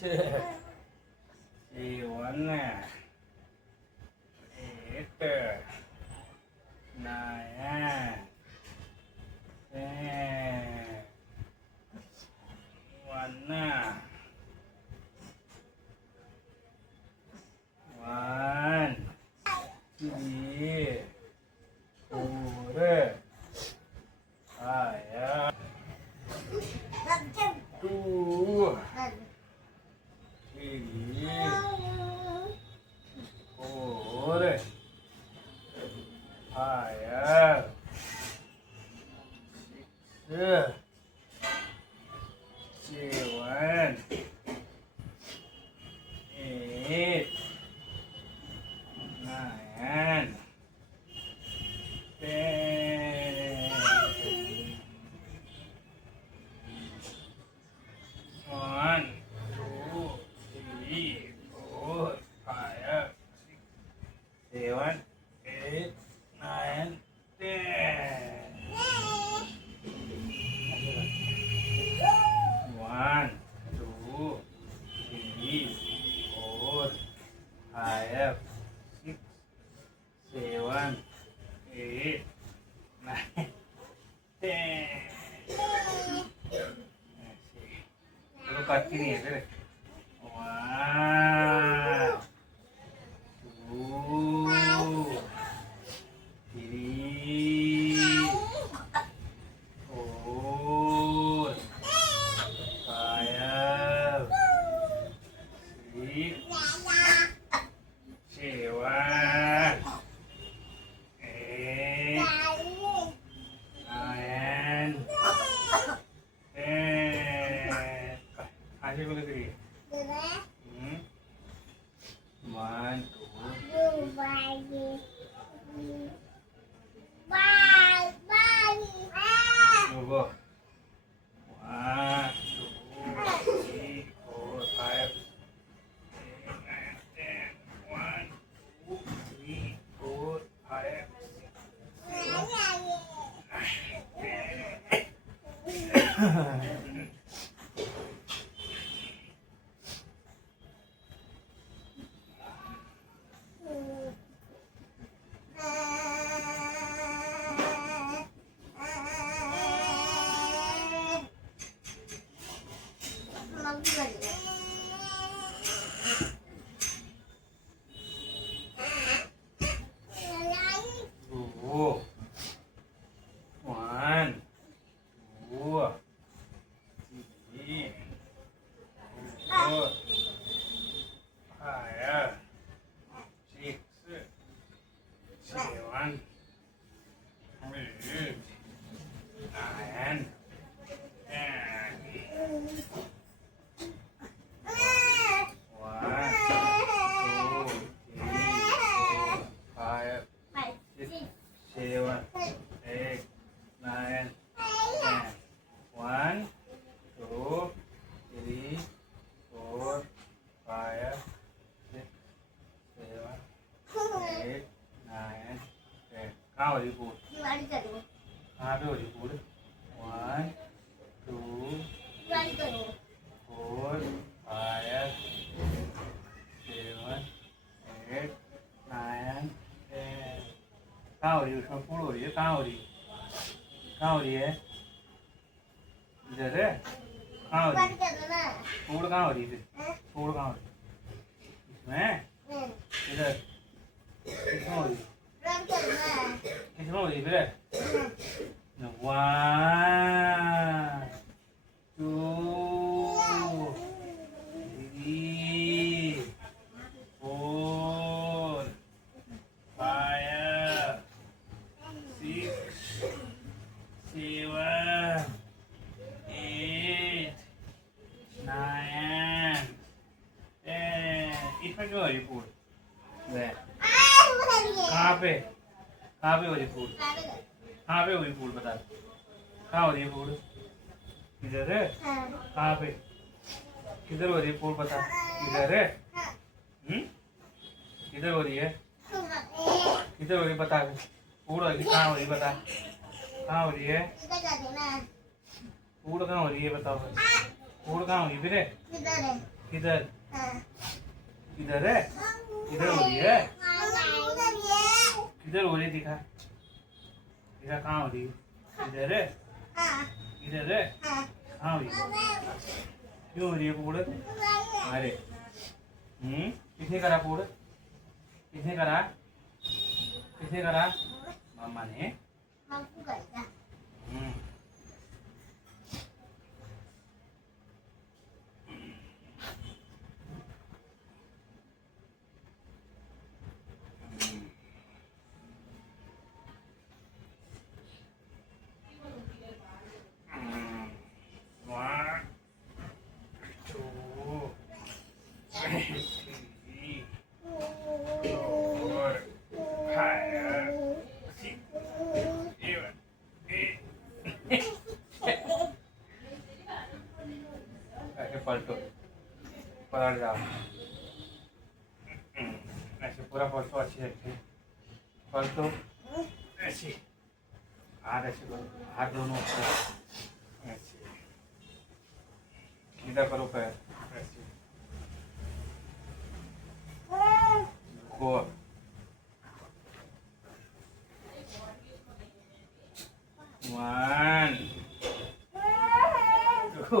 7 8 9 10 1 1 2 4 5 2 3 4 5 6 7 8 9 10 1 2 3 4 5 6 7 8 9 10 1 2 3 4 5 6 7 8 9 10 Lu kaki nih, deh. 1 2 3 4 5 6 7 8 9 10 Asyik boleh kiri. 1 2 go. 1 2 3 4 5 8 9 10 1 2 3 4 5 2 1 2 3 4 5 6 7 8 9 How are you food? How are you food? 1 2 4 5 7 8 9 10 कहाँ हो रही है उसमें फूल हो रही है कहाँ हो रही है कहाँ हो रही है इधर है कहाँ हो रही है फूल कहाँ हो रही है फूल कहाँ हो रही है इसमें इधर किसमें हो रही है किसमें हो रही है फिर 1 2 3 4 5 6 7 8 9 10 इसमें क्यों हो रही फूल कहाँ पे हो रही फूल कहाँ पे हो रही फूल बता कहाँ हो रही है फूल इधर है कहाँ पे किधर हो रही है फूल बता इधर है किधर हो रही है किधर हो रही है बता फूल हो रही कहाँ हो रही है बता कहाँ हो रही है फूल कहाँ हो रही है बताओ फूल कहाँ हो रही है फिर किधर किधर है? किधर हो रही है? किधर हो रही है? दिखा दिखा, कहाँ हो रही है? इधर है? इधर है? कहाँ हो रही है? क्यों हो रही है पूड़? अरे किसने करा पूड़? किसने करा? किसने करा? मम्मा ने। One, two, three, four, five, six, seven, eight. ऐसे पलटो, पलट जाओ। ऐसे पूरा पलटो, अच्छी अच्छी पलटो। ऐसे हाथ ऐसे करो, हाथ दोनों ऊपर ऐसे सीधा करो पैर ऐसे। Go one two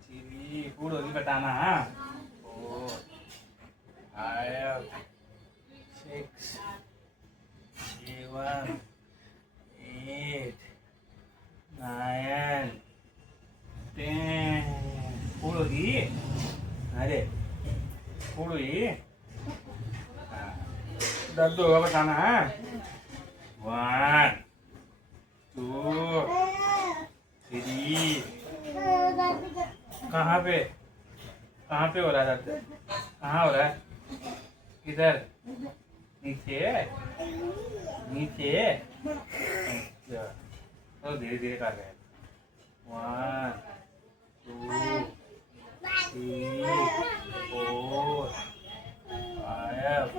three, food होगी बताना। हाँ 4 5 6 7 8 9 10 फूड होगी। अरे फूड हुई। दर्द होगा बताना। है 1 2 3। कहाँ पे हो रहा है दर्द? कहाँ हो रहा है? किधर? नीचे नीचे। अच्छा तो धीरे धीरे कर रहे हैं। 1 2 3 4 5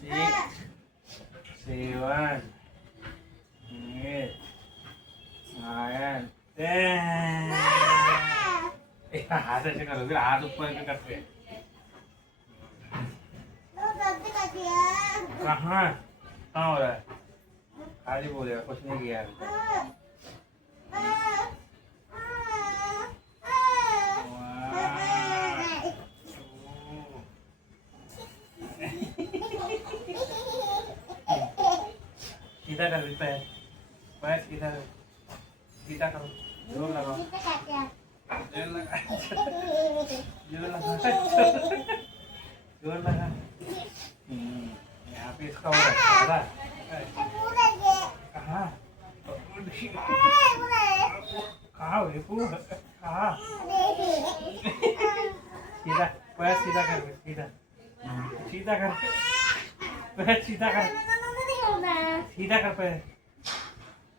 6 7 8 9 10। हाथ ऐसे करो, फिर हाथ ऊपर के करते हैं। कहाँ कहाँ हो रहा है? खाली बोलेगा, कुछ नहीं किया। सीधा कर पैर, पैर सीधा करो, सीधा करो, जोर लगाओ, जोर लगा, जोर लगा, जोर लगा। यहाँ पे इसका हो रहा है। कहाँ कहाँ हो रही? कहाँ? सीधा पैर सीधा कर, सीधा सीधा कर पैर, सीधा कर, सीधा कर पैर।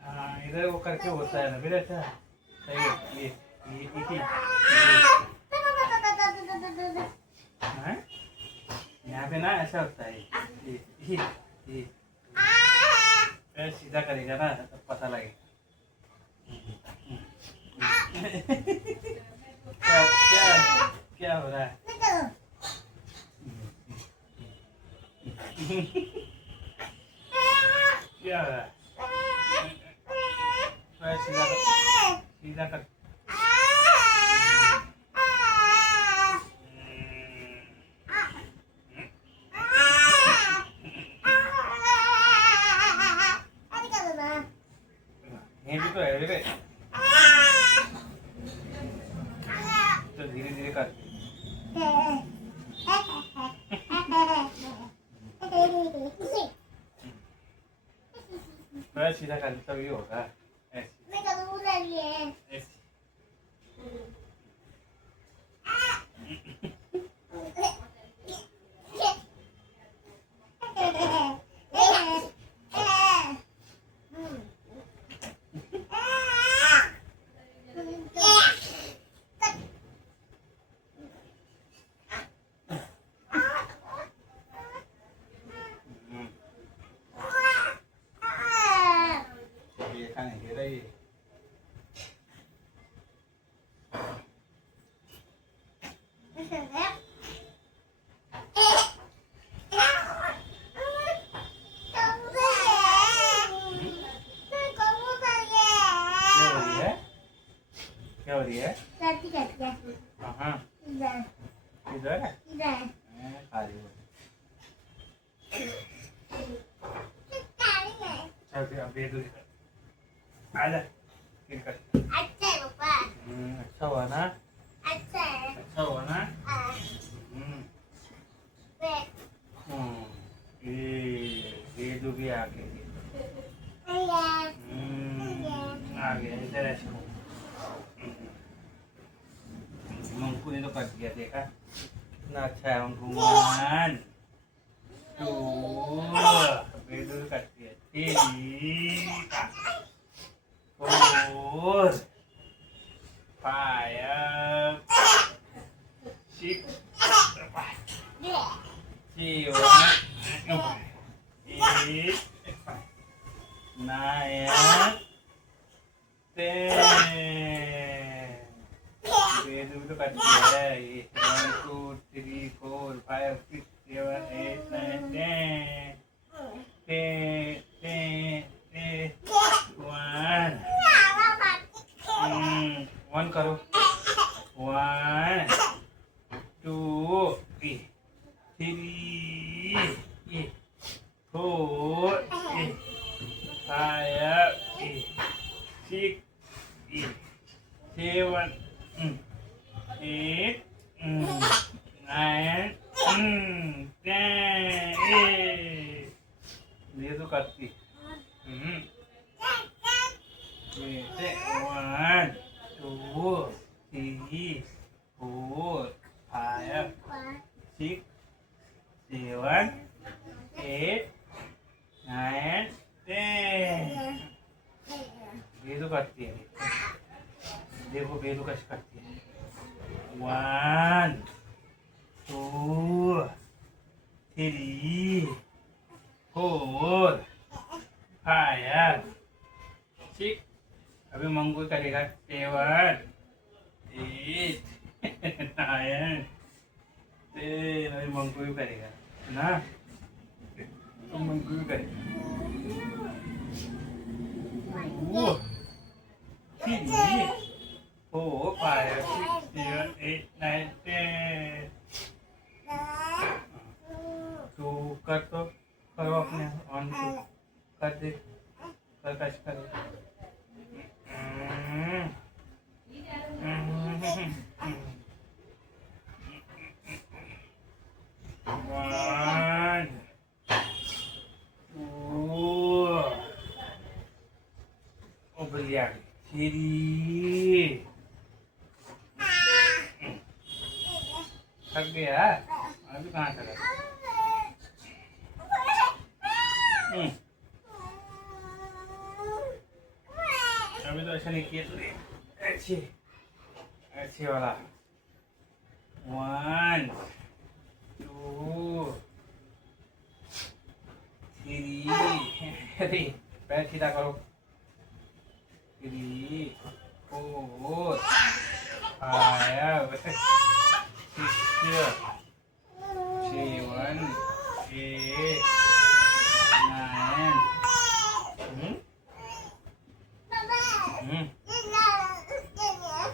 हाँ इधर वो करके होता है ना फिर ऐसा। सही है ये हाँ? यहाँ पे ना ऐसा होता है। ये पैर सीधा करेगा ना तब पता लगेगा। क्या क्या क्या हो रहा है? क्या हो रहा है? पैर सीधा कर, सीधा कर। ये भी तो है रे, तो धीरे धीरे कर। पैर सीधा कर तभी होगा। ऐसे ये खाने रही है? कहाँ? इधर है? खा रही हो। चल फिर अब बेदू आजा क्रिकेट। अच्छा हुआ ना? अच्छा हुआ ना? ये बेदू भी आ गई। आ गया इधर ऐसे। मंकू ने तो कर दिया, देखा कितना अच्छा है मंकू। 1 2 बेदू कर दिया। 3 4 5 6 7 8 9 10 बेदू तो कर दिया है ये। 1 2 3 4 5 6 7 8 9 10 1 करो। 1 2 3 4 5 6 7 8 9 10 ये तो करती। ये 1 2 3 4 5 6 7 8 9 10 ये तो करती है। देखो बेदू कैसे करती है। 1 2 3 4 5 6 अभी मंगू करेगा। 7 8 9 10 अभी मंगू भी करेगा ना? तो मंगू भी करेगा। 2 3 4 5 6 7 8 9 10 तो कर तो करो अपने ऑन कर दे। कर कैसे करे? 1 2 बढ़िया 3 थक गया अभी कहाँ चला? अभी तो ऐसा नहीं किया तूने। अच्छी अच्छी वाला। 1 2 3 पैर सीधा करो। 3 4 5 6 7 8 9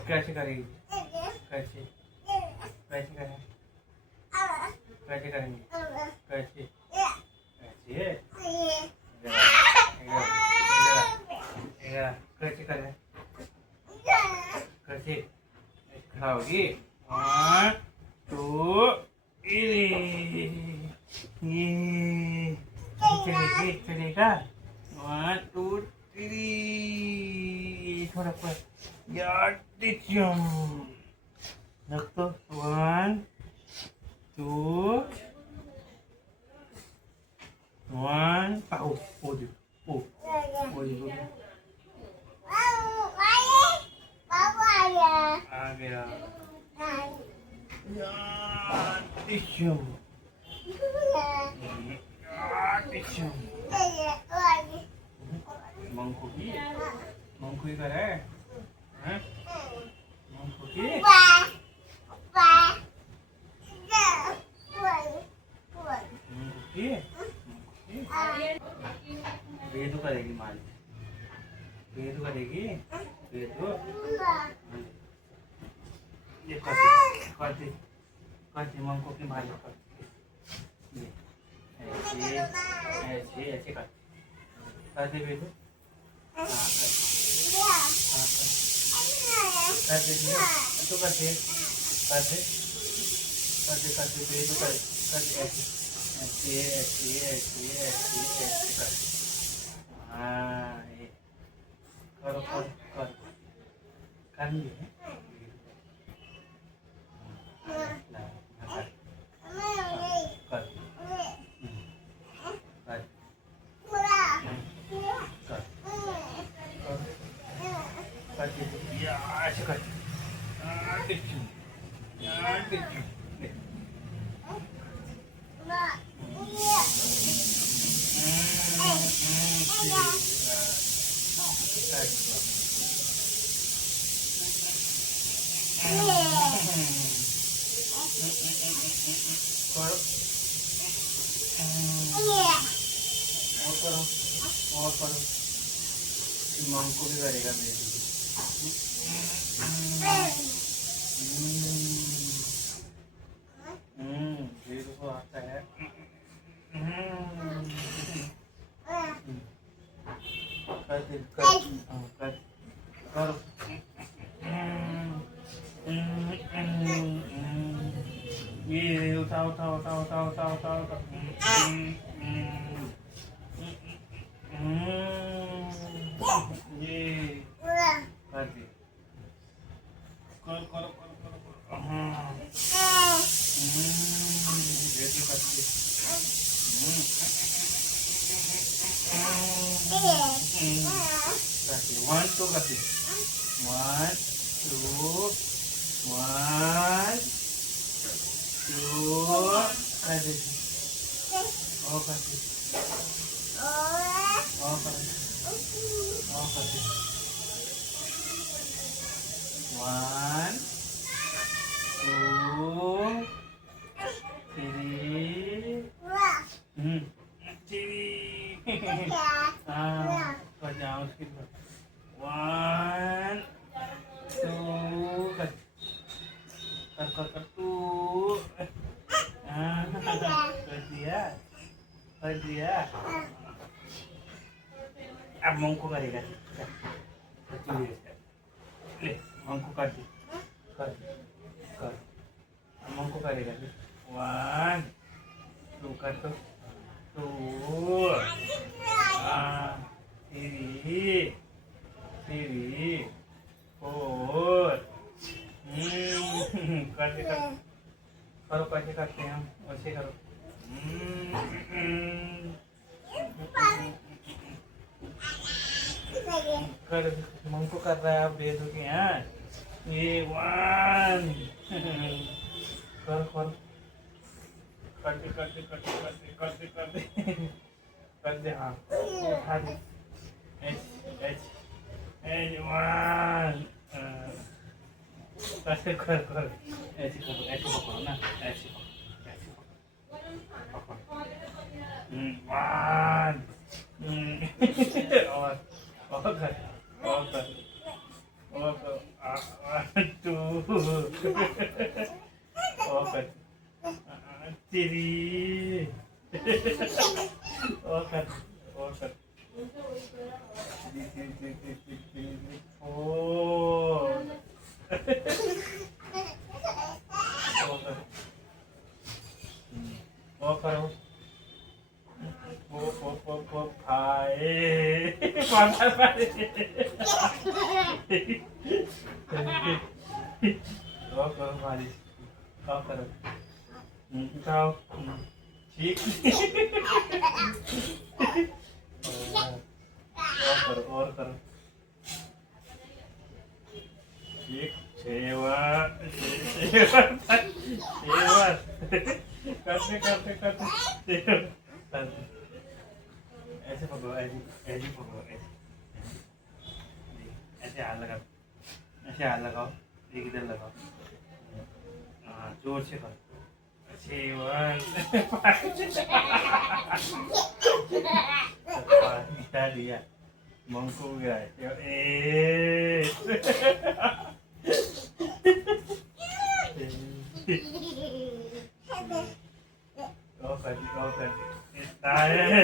कैसे करेगी? कैसे कैसे करें? कैसे करेंगे? कैसे कैसे कैसे करें? कैसे खड़ा होगी? 1 2 ये चलेगा। 1 2 3 थोड़ा पर यार रख तो। 1 2 1 आ गया मंकू ही करे हैं? मंकू की बेदू करेगी मालिक। बेदू करेगी। बेदू ये कर दे मंको की मालिश कर ये ऐसे कर दे बेटू हाँ कर दे तो कर दे बेटू कर दे ऐसे कर हाँ ये करो कर लिए और करो मम को भी करेगा मेरे धीरे को आता है करो ये उठाओ ये कर दे करो जैसे करते वन टू करते 1 2 1 2 कर दे और करते और करते 1 2 3 हाँ कर जाओ उसके बाद 1 2 कर 2 कर दिया अब मंको करेगा ले मंको कर मंको करेगा 1 2 कर तो 2 3 4 कैसे करो कैसे करते हैं हम वैसे करो कर मंको कर रहा है आप बेदू के यहाँ ये 1 कर कर दे हाँ उठा दे एच 1 ऐसे कर ऐसे पकड़ो ना ऐसे पकड़ो 1 और कर 2 और कर 3 और कर 4 और करो 5 और करो मालिश और करो उठाओ ठीक और करो ठीक 6 बार करते ऐसे पकड़ो ऐसे पकड़ो ऐसे हाथ लगाओ एक इधर लगाओ हाँ जोर से करो 7 दिया मंको गया हाँ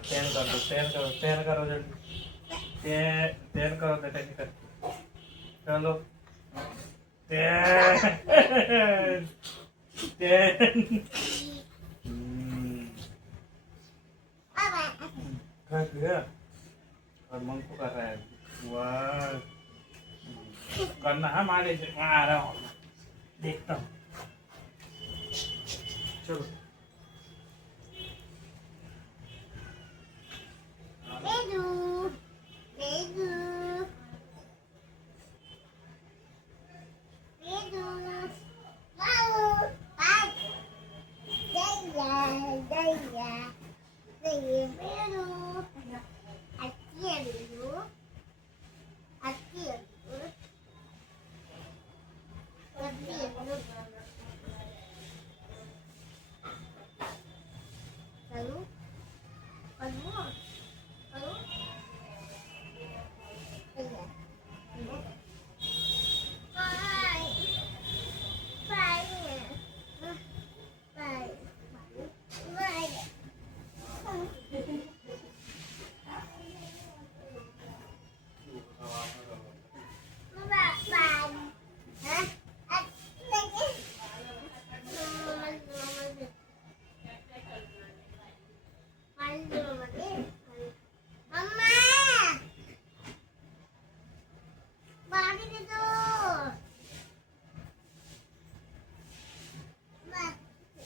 चैन कर दो, चैन करो, चैन करो जल्दी, चैन चैन करो बेटा जी कर, चलो चैन चैन। कर दिया और मन को कर रहा है। वाह करना है मारे से, मैं आ रहा हूँ, देखता हूँ। चलो